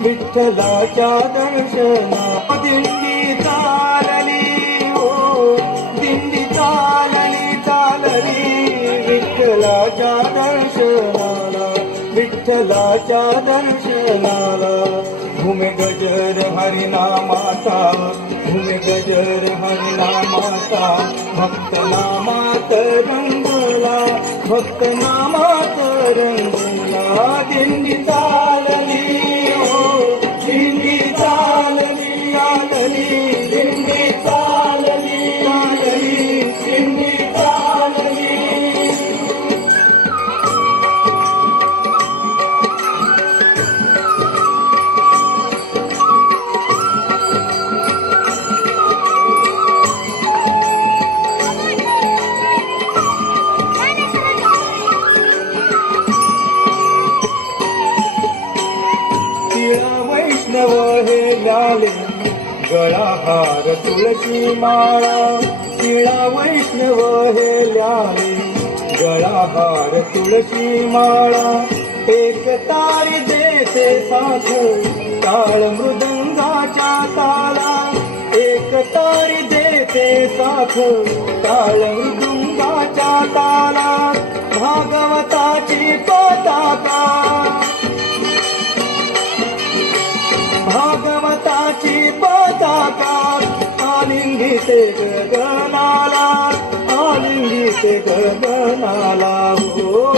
विठ्ठलाच्या दर्शना दिंडी चालली. हो दिंडी चालली चालली. विठ्ठलाच्या दर्शनाला विठ्ठलाच्या दर्शनाला. भूमी गजर हरिनामाचा भूमी गजर हरिनामाचा भक्त नामात रंगला भक्त नामात रंगला. दिंडी चालली. हे लाले गळा हार तुळशी माळा तिळा वैष्णव हे लाले. गळा हार तुळशी माळा एक तारी देते साथ. ताळ मृदंगाच्या ताला एक तारी देते साथ. ताळ मृदंग ते गगनाला आलिंगी ते गगनाला. हो.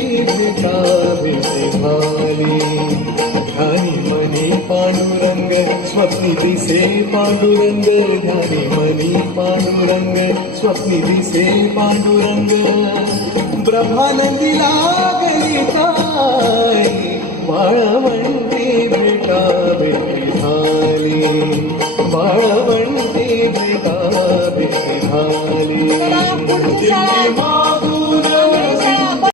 आली वाळवंटी भिटा भेटी झाली वाळवंटी भिटा भेटी झाली ध्यानी मनी पांडुरंग स्वप्नी दिसे पांडुरंग ध्यानी मनी पांडुरंग स्वप्नी दिसे पांडुरंग ब्रह्मानंदी लागली ताई बाळवंटी भेटा